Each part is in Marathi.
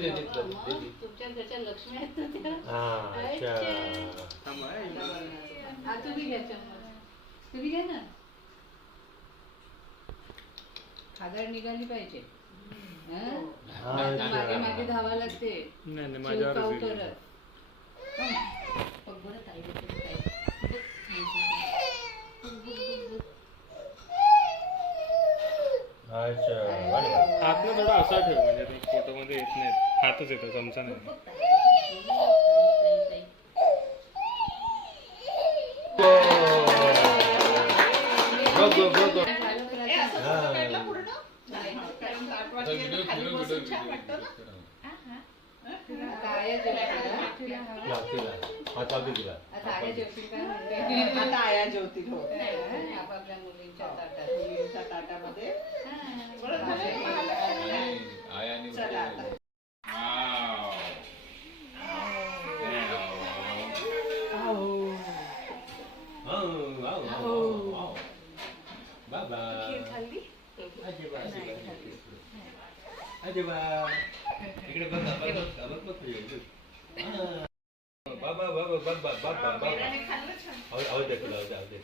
तुमच्या घरच्या लक्ष्मी आहेत ना त्या. तुम्ही घ्या चम्मच. तुम्ही घ्या ना. खादड निघाली पाहिजे. मागे मागे धावा लागते. हात ना थोडा असा ठेव म्हणजे फोटो मध्ये येत नाही. हातच येतो चमचा नाही. आता आया जेवतील. हो आपापल्या मुलींच्या ताटामध्ये. चला आता. इकडे बघ बाबा बाबा बाबा बाबा बाबा आवडते तुला आवडते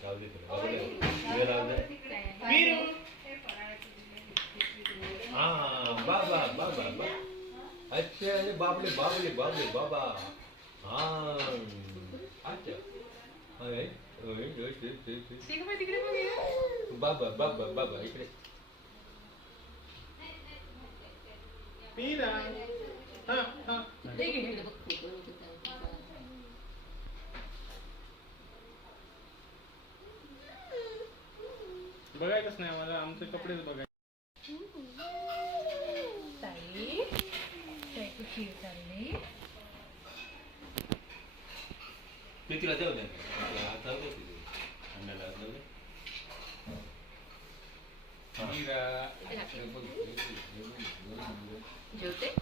हा बाबा बाबा बाबा अच्छा बाबले बाबले बाबले बाबा हा अच्छा बाबा बाबा बाबा इकडे बघायचंच नाही आम्हाला. आमचे कपडेच बघायचे. तिला जाऊ दे. जेवते.